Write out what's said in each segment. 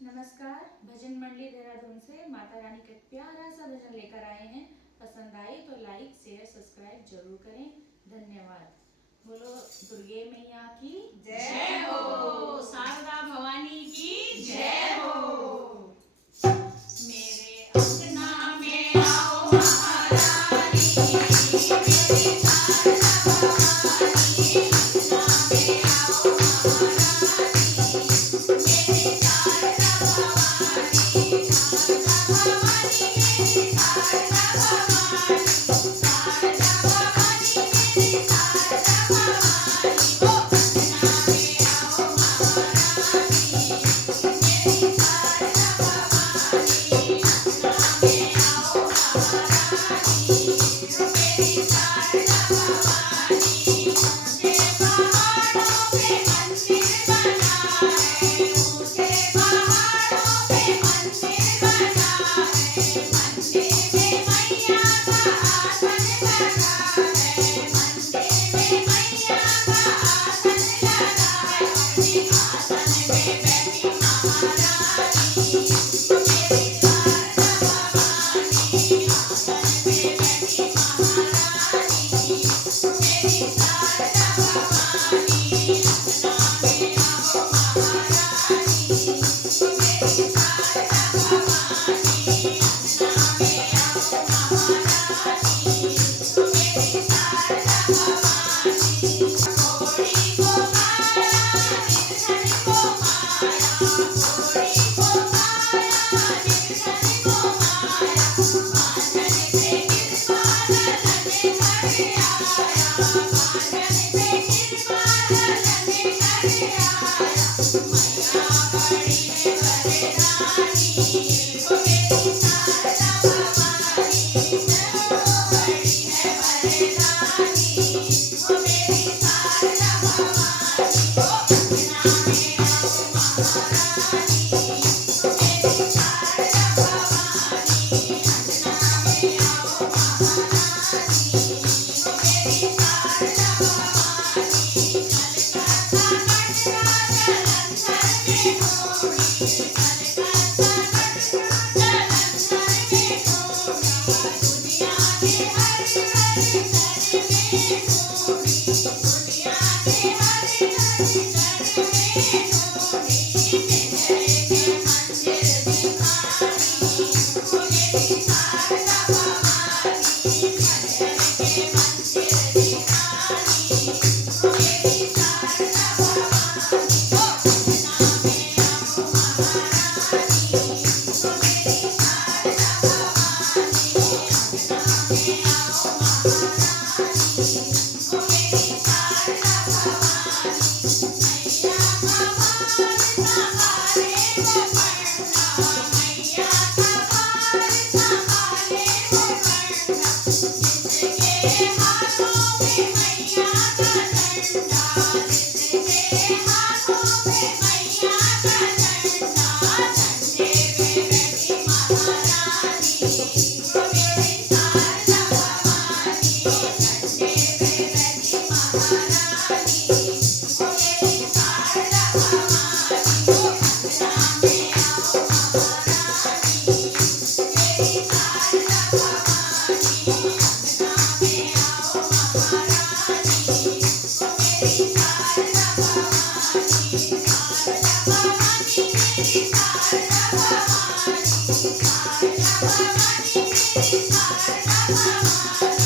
नमस्कार। भजन मंडली देहरादून से माता रानी का प्यारा सा भजन लेकर आए हैं। पसंद आए तो लाइक शेयर सब्सक्राइब जरूर करें। धन्यवाद। बोलो दुर्गे मैया की जय हो, शारदा भवानी की जय हो। मेरे अंगना में आओ महारानी, मेरी शारदा भवानी, अंगना में आओ महारानी, मेरी शारदा भवानी, शारदा भवानी, मेरी शारदा भवानी, शारदा भवानी, मेरी शारदा भवानी, ओ अंगना में आओ महारानी, मेरी शारदा भवानी, अंगना में आओ महारानी, मेरी शारदा भवानी, ऊंचे पहाड़ों पे मंदिर बना है, ऊंचे पहाड़ों पे मंदिर बना है, मंदिर में मैया का आसन लगा है, मंदिर में मैया का आसन लगा है, अपने आसन में बैठी महारानी, मेरी शारदा भवानी, आसन में बैठी महारानी, मेरी शारदा भवानी, अंगना में आओ महारानी, मेरी शारदा भवानी, अंगना में आओ महारानी, मेरी शारदा भवानी, घोड़ी को माया निर्धन को माया, घोड़ी को माया निर्धन को माया, बांधन पे कृपा ललन कर आया, बांधन पे कृपा ललन कर आया, मैया बड़ी है वरदानी, ओ मेरी शारदा भवानी, बड़ी है वरदानी, ओ मेरी शारदा भवानी, ओ अंगना में आओ महारानी, मेरी शारदा भवानी, अंगना में आओ महारानी, मेरी शारदा भवानी, कलकत्ता कटरा जलंधर में ढूंढी, कलकत्ता कटरा जलंधर में ढूंढा, दुनिया के हर घर घर में ढूंढी, दुनिया के हर घर घर में ढूंढी, मेहर के मंदिर दिखाई, ओ मेरी शारदा भवानी, मेहर के मंदिर दिखाई, ओ मेरी शारदा भवानी, ओ अंगना में आओ महारानी, ओ मेरी शारदा भवानी, अंगना में आओ महारानी, ओ मेरी शारदा भवानी, मैया का भार संभाले वो पढ़ना, मैया का भार संभाले वो पढ़ना, जिसके हाथों में मैया का डंडा, जिसके हाथों में मैया का डंडा, डंडे पे बैठी महारानी, ओ मेरी शारदा भवानी, डंडे पे बैठी महारानी, ओ मेरी शारदा भवानी, ओ अंगना में आओ महारानी, मेरी शारदा भवानी, अंगना में आओ महारानी, ओ मेरी शारदा भवानी, शारदा भवानी, मेरी शारदा भवानी, शारदा भवानी, मेरी शारदा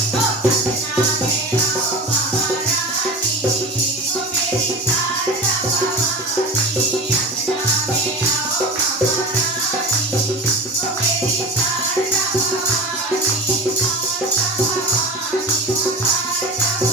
भवानी, ओ अंगना में आओ महारानी, ओ मेरी शारदा भवानी, अंगना में आओ महारानी, ओ मेरी शारदा भवानी, शारदा भवानी, शारदा